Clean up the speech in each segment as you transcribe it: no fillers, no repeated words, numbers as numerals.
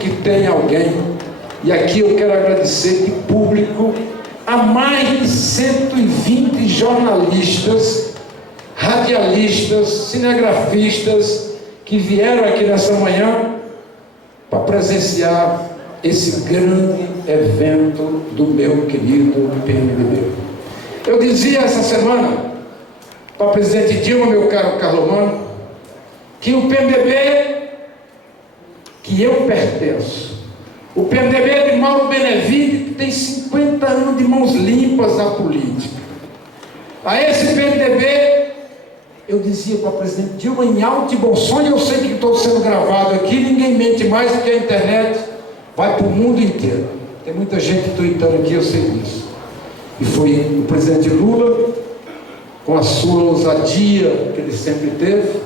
que tem alguém, e aqui eu quero agradecer de público a mais de 120 jornalistas, radialistas, cinegrafistas que vieram aqui nessa manhã para presenciar esse grande evento do meu querido PMDB. Eu dizia essa semana para o presidente Dilma, meu caro Carlomano, que o PMDB que eu pertenço, o PMDB de Mauro Benevides, que tem 50 anos de mãos limpas na política, a esse PMDB, eu dizia para o presidente Dilma, em alto e bom som, eu sei que estou sendo gravado aqui, ninguém mente mais, porque a internet vai para o mundo inteiro. Tem muita gente tweetando aqui, eu sei disso. E foi o presidente Lula, com a sua ousadia que ele sempre teve,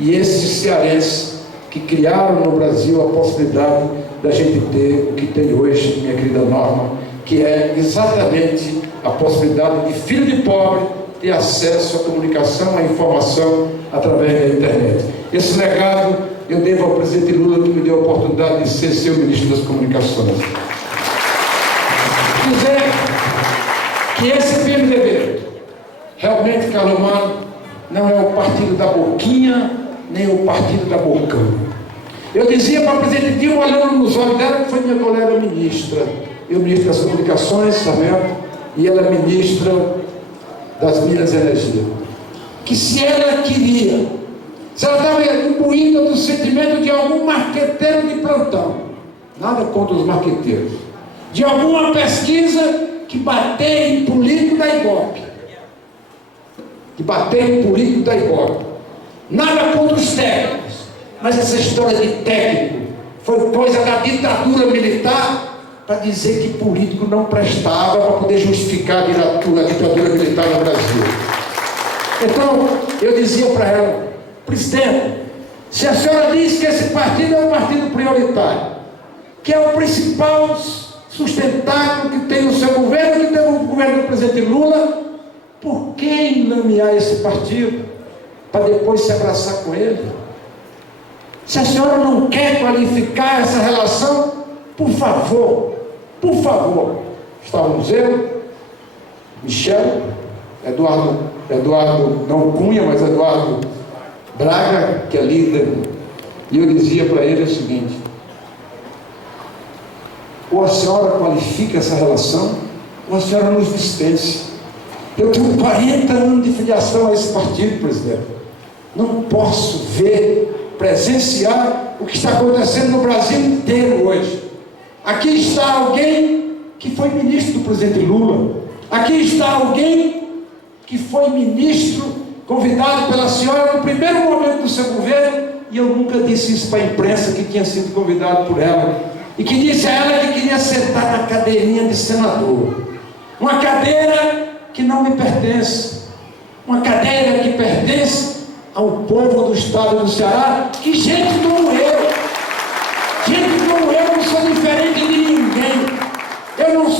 e esses cearenses que criaram no Brasil a possibilidade da gente ter o que tem hoje, minha querida Norma, que é exatamente a possibilidade de filho de pobre ter acesso à comunicação, à informação através da internet. Esse legado eu devo ao presidente Lula, que me deu a oportunidade de ser seu ministro das Comunicações. Dizer que esse PMDB, realmente, Carlomano, não é o partido da boquinha, nem o partido da bocão. Eu dizia para a presidente Dilma, olhando nos olhos dela, que foi minha colega ministra, eu ministro das Comunicações, Sarmento, e ela ministra das Minas e Energia, que se ela queria, se ela estava imbuída do sentimento de algum marqueteiro de plantão, nada contra os marqueteiros, de alguma pesquisa que bater em político da Ibope, nada contra os técnicos, mas essa história de técnico foi coisa da ditadura militar, para dizer que político não prestava, para poder justificar a ditadura militar no Brasil. Então, eu dizia para ela, presidente, se a senhora diz que esse partido é um partido prioritário, que é o principal sustentáculo que tem o seu governo, que tem o governo do presidente Lula, por que enlamear esse partido para depois se abraçar com ele? Se a senhora não quer qualificar essa relação, por favor, estávamos eu, Michel, Eduardo não Cunha, mas Eduardo Braga, que é líder, e eu dizia para ele o seguinte: ou a senhora qualifica essa relação, ou a senhora nos dispense. Eu tenho 40 anos de filiação a esse partido, presidente. Não posso presenciar o que está acontecendo no Brasil inteiro hoje. Aqui está alguém que foi ministro do presidente Lula. Aqui está alguém que foi ministro, convidado pela senhora no primeiro momento do seu governo, e eu nunca disse isso para a imprensa, que tinha sido convidado por ela, e que disse a ela que queria sentar na cadeirinha de senador. Uma cadeira que não me pertence, uma cadeira que pertence ao povo do estado do Ceará, que gente como eu não sou diferente de ninguém.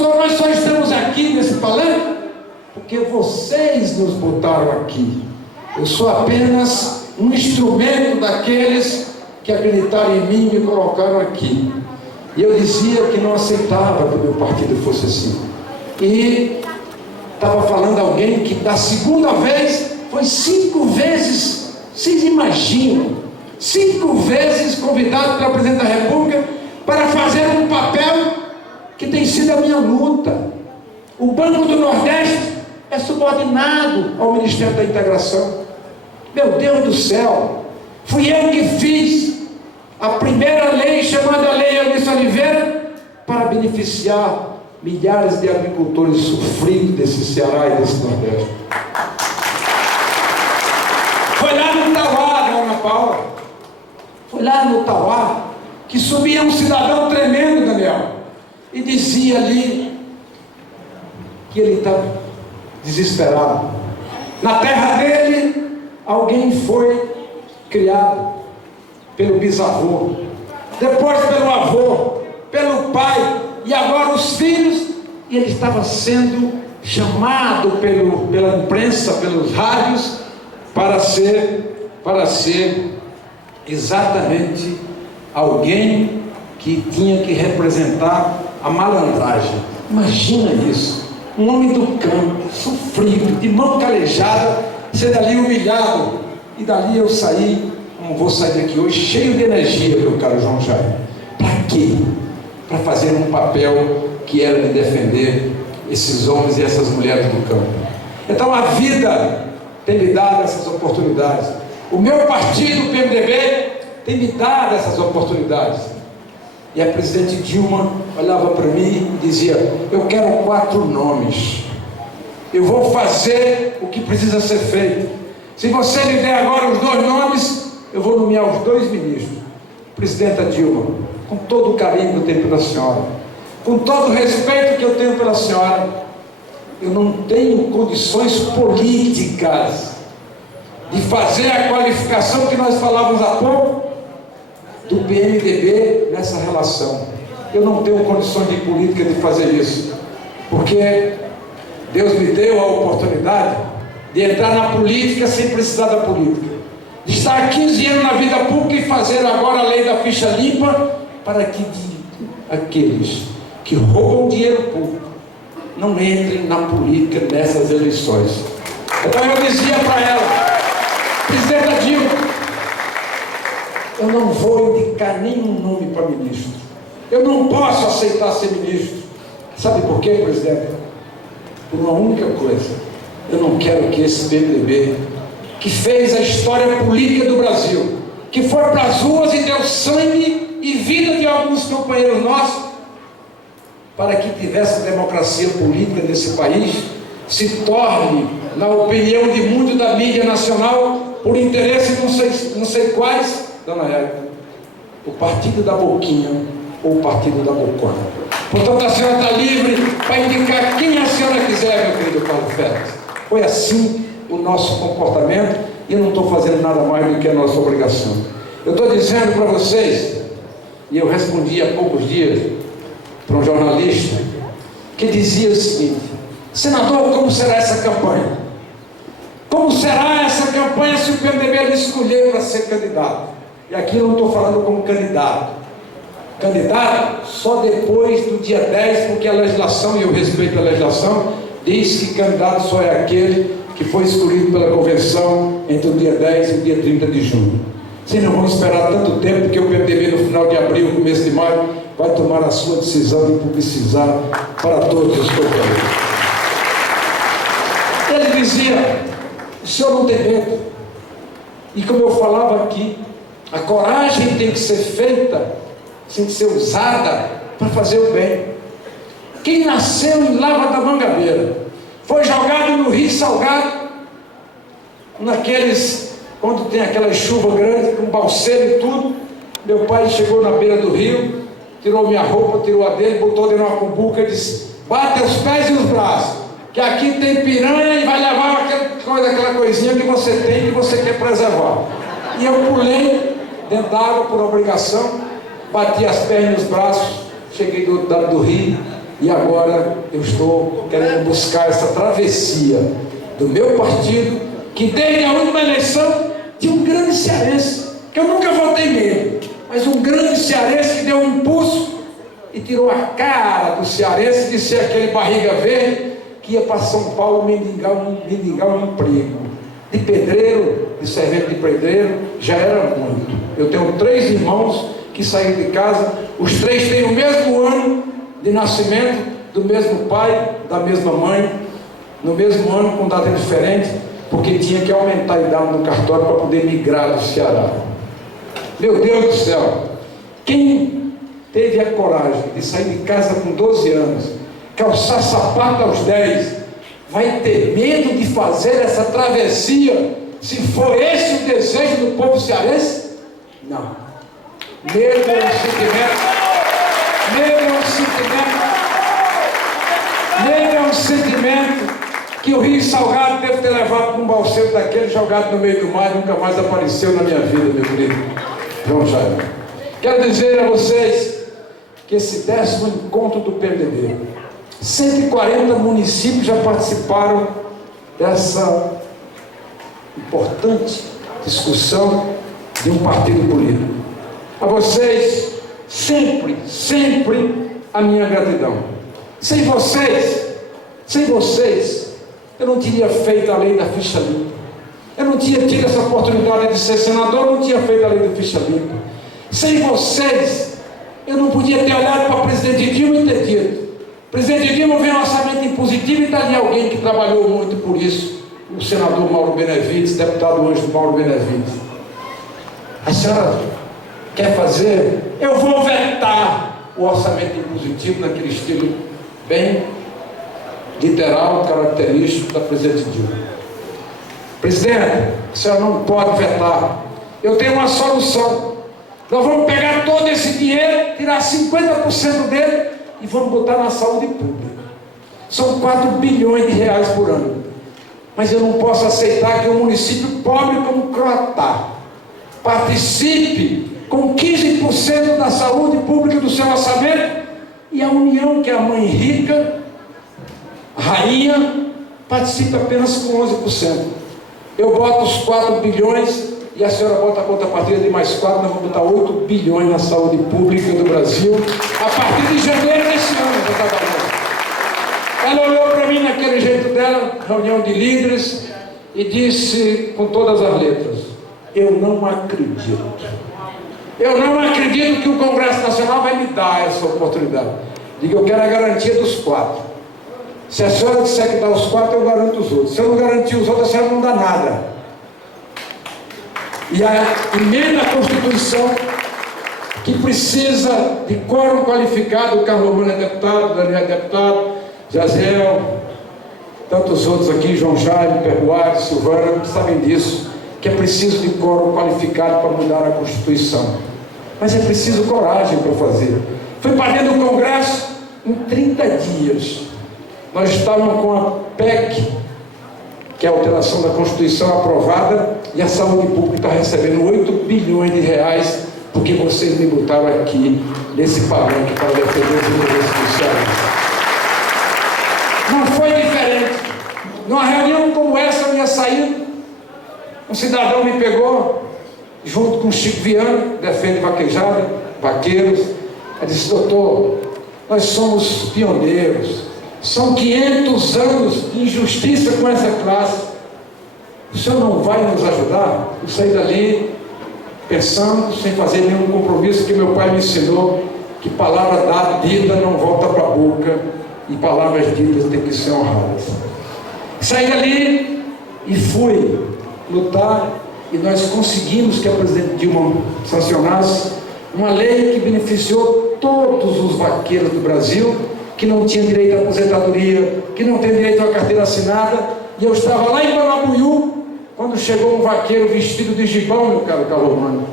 Nós só estamos aqui nesse palanque porque vocês nos botaram aqui. Eu sou apenas um instrumento daqueles que acreditaram em mim e me colocaram aqui. E eu dizia que não aceitava que o meu partido fosse assim. E estava falando alguém que da segunda vez foi 5 vezes, vocês imaginam, 5 vezes convidado pelo presidente da República para fazer um papel que tem sido a minha luta. O Banco do Nordeste é subordinado ao Ministério da Integração. Meu Deus do céu, fui eu que fiz a primeira lei, chamada Lei Eunice Oliveira, para beneficiar milhares de agricultores sofridos desse Ceará e desse Nordeste. Foi lá no Tauá, Ana Paula, foi lá no Tauá, que subia um cidadão tremendo, Daniel, e dizia ali que ele estava desesperado. Na terra dele, alguém foi criado pelo bisavô, depois pelo avô, pelo pai, e agora os filhos, e ele estava sendo chamado pela imprensa, pelos rádios, para ser exatamente alguém que tinha que representar a malandragem. Imagina isso, um homem do campo, sofrido, de mão calejada, ser dali humilhado, e dali eu saí, como vou sair daqui hoje, cheio de energia, meu caro João Jair. Para quê? Para fazer um papel que era de defender esses homens e essas mulheres do campo. Então a vida tem me dado essas oportunidades, o meu partido, o PMDB, tem me dado essas oportunidades. E a presidente Dilma olhava para mim e dizia: eu quero 4 nomes, eu vou fazer o que precisa ser feito. Se você me der agora os 2 nomes, eu vou nomear os 2 ministros. Presidenta Dilma, com todo o carinho que eu tenho pela senhora, com todo o respeito que eu tenho pela senhora, eu não tenho condições políticas de fazer a qualificação que nós falávamos há pouco do PMDB nessa relação. Eu não tenho condições de política de fazer isso, porque Deus me deu a oportunidade de entrar na política sem precisar da política, de estar há 15 anos na vida pública e fazer agora a lei da ficha limpa, para que aqueles que roubam dinheiro público não entrem na política nessas eleições. Então eu dizia para ela: presidenta Dilma, eu não vou indicar nenhum nome para ministro, eu não posso aceitar ser ministro. Sabe por quê, presidente? Por uma única coisa: eu não quero que esse PMDB, que fez a história política do Brasil, que foi para as ruas e deu sangue e vida de alguns companheiros nossos, para que tivesse democracia política nesse país, se torne, na opinião de muitos da mídia nacional, por interesse não sei quais, dona Érica, o partido da boquinha ou o partido da bocona. Portanto, a senhora está livre para indicar quem a senhora quiser, meu querido Paulo Félix. Foi assim o nosso comportamento, e eu não estou fazendo nada mais do que a nossa obrigação. Eu estou dizendo para vocês, e eu respondi há poucos dias para um jornalista que dizia o seguinte: senador, como será essa campanha? Como será essa campanha se o PMDB lhe escolher para ser candidato? E aqui eu não estou falando como candidato. Candidato só depois do dia 10, porque a legislação, e eu respeito a legislação, diz que candidato só é aquele que foi escolhido pela convenção entre o dia 10 e o dia 30 de junho. Vocês não vão esperar tanto tempo, porque o PMDB no final de abril, começo de maio, vai tomar a sua decisão de publicizar para todos os companheiros. Ele dizia: o senhor não tem medo. E como eu falava aqui, a coragem tem que ser feita, tem que ser usada para fazer o bem. Quem nasceu em Lava da Mangabeira, foi jogado no Rio Salgado, quando tem aquela chuva grande, com balseiro e tudo. Meu pai chegou na beira do rio, tirou minha roupa, tirou a dele, botou dentro de uma cumbuca e disse: bate os pés e os braços, que aqui tem piranha e vai levar aquela coisinha que você tem, que você quer preservar. E eu pulei dentro da água por obrigação, bati as pernas e os braços, cheguei do outro lado do rio, e agora eu estou querendo buscar essa travessia do meu partido, que desde a última eleição de um grande cearense, que eu nunca votei nele, mas um grande cearense que deu um impulso e tirou a cara do cearense de ser aquele barriga verde que ia para São Paulo mendigar um emprego de pedreiro, de servente de pedreiro. Já era muito. Eu tenho 3 irmãos que saíram de casa, os 3 têm o mesmo ano de nascimento, do mesmo pai, da mesma mãe, no mesmo ano, com data diferente, porque tinha que aumentar a idade no cartório para poder migrar do Ceará. Meu Deus do céu, quem teve a coragem de sair de casa com 12 anos, calçar sapato aos 10, vai ter medo de fazer essa travessia, se for esse o desejo do povo cearense? Não. Medo é um sentimento. Medo é um sentimento que o Rio Salgado deve ter levado para um balseiro daquele, jogado no meio do mar e nunca mais apareceu na minha vida, meu querido João Jair. Quero dizer a vocês que esse 10º encontro do PMDB, 140 municípios já participaram dessa importante discussão de um partido político. A vocês sempre, sempre a minha gratidão. Sem vocês, eu não teria feito a lei da ficha limpa. Eu não tinha tido essa oportunidade de ser senador, não tinha feito a lei da ficha limpa. Sem vocês, eu não podia ter olhado para o presidente Dilma e ter dito: presidente Dilma, vem um orçamento impositivo e está ali alguém que trabalhou muito por isso, o senador Mauro Benevides, deputado Ângelo Mauro Benevides. A senhora quer fazer? Eu vou vetar o orçamento impositivo naquele estilo bem literal, característico da presidente Dilma. Presidente, a senhora não pode vetar. Eu tenho uma solução. Nós vamos pegar todo esse dinheiro, tirar 50% dele e vamos botar na saúde pública. São 4 bilhões de reais por ano. Mas eu não posso aceitar que um município pobre como Croatá participe com 15% da saúde pública do seu orçamento e a União, que é a mãe rica, a rainha, participe apenas com 11%. Eu boto os 4 bilhões e a senhora bota a contrapartida de mais 4, nós vamos botar 8 bilhões na saúde pública do Brasil a partir de janeiro desse ano. Ela olhou para mim naquele jeito dela, reunião de líderes, e disse com todas as letras: eu não acredito. Eu não acredito que o Congresso Nacional vai me dar essa oportunidade. Digo, eu quero a garantia dos 4. Se a senhora disser que dá os 4, eu garanto os outros. Se eu não garantir os outros, a senhora não dá nada. E a emenda à Constituição, que precisa de quórum qualificado, o Carlos Romano é deputado, o Daniel é deputado, Jaziel, tantos outros aqui, João Jaime, Perguari, Silvana, sabem disso, que é preciso de quórum qualificado para mudar a Constituição. Mas é preciso coragem para fazer. Foi para dentro do Congresso, em 30 dias. Nós estávamos com a PEC, que é a alteração da Constituição, aprovada, e a saúde pública está recebendo 8 bilhões de reais, porque vocês me botaram aqui nesse palanque para defender os interesses do Ceará. Não foi diferente. Numa reunião como essa, eu ia sair, um cidadão me pegou, junto com o Chico Viana, defende vaquejada, vaqueiros, ele disse: doutor, nós somos pioneiros, são 500 anos de injustiça com essa classe, o senhor não vai nos ajudar? Eu saí dali pensando, sem fazer nenhum compromisso, que meu pai me ensinou que palavra dita não volta para a boca, e palavras ditas têm que ser honradas. Saí dali e fui lutar, e nós conseguimos que a presidente Dilma sancionasse uma lei que beneficiou todos os vaqueiros do Brasil, que não tinham direito à aposentadoria, que não tem direito à carteira assinada. E eu estava lá em Banabuiú, quando chegou um vaqueiro vestido de gibão, meu caro Carlos Romano,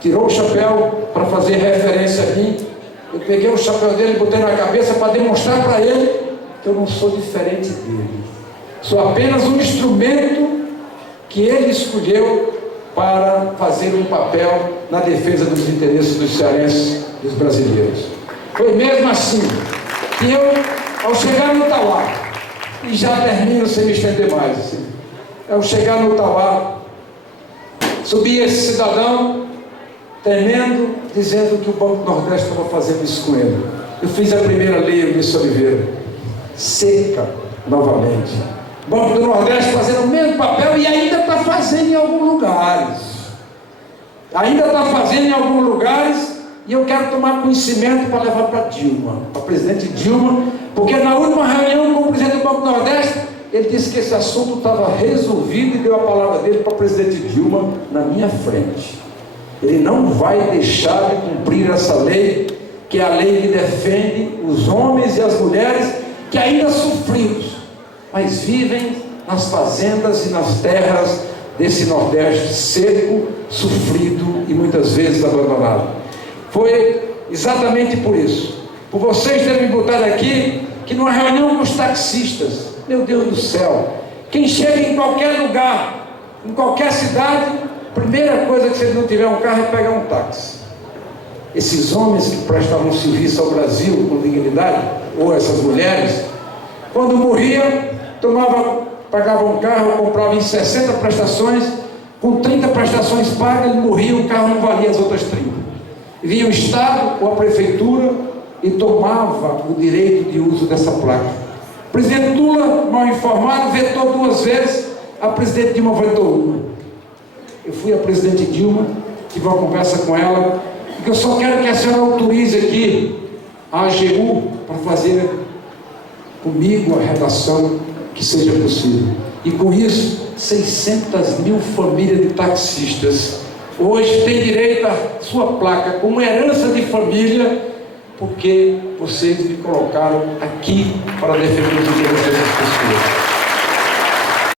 tirou o chapéu para fazer referência a mim. Eu peguei o chapéu dele e botei na cabeça para demonstrar para ele que eu não sou diferente dele. Sou apenas um instrumento que ele escolheu para fazer um papel na defesa dos interesses dos cearenses, dos brasileiros. Foi mesmo assim que eu, ao chegar no Tauá, e já termino sem me estender mais, assim, ao chegar no Tauá, subi esse cidadão, temendo, dizendo que o Banco do Nordeste estava fazendo isso com ele. Eu fiz a primeira lei, Eunice Oliveira, seca novamente. O Banco do Nordeste fazendo o mesmo papel e ainda está fazendo em alguns lugares. Ainda está fazendo em alguns lugares, e eu quero tomar conhecimento para levar para Dilma, para a presidente Dilma, porque na última reunião com o presidente do Banco do Nordeste, ele disse que esse assunto estava resolvido e deu a palavra dele para a presidente Dilma na minha frente. Ele não vai deixar de cumprir essa lei, que é a lei que defende os homens e as mulheres que ainda sofridos, mas vivem nas fazendas e nas terras desse Nordeste seco, sofrido e muitas vezes abandonado. Foi exatamente por isso, por vocês terem me botado aqui, que numa reunião com os taxistas, meu Deus do céu, quem chega em qualquer lugar, em qualquer cidade, a primeira coisa que se ele não tiver um carro é pegar um táxi. Esses homens que prestavam serviço ao Brasil com dignidade, ou essas mulheres, quando morria, pagava um carro, comprava em 60 prestações, com 30 prestações pagas, ele morria, o carro não valia as outras 30. vinha o Estado ou a Prefeitura e tomava o direito de uso dessa placa. O presidente Lula, mal informado, vetou 2 vezes, a presidente Dilma vetou 1. Eu fui a presidente Dilma, tive uma conversa com ela, porque eu só quero que a senhora autorize aqui a AGU para fazer comigo a redação que seja possível. E com isso, 600 mil famílias de taxistas hoje têm direito à sua placa como herança de família, porque vocês me colocaram aqui para defender os interesses das pessoas.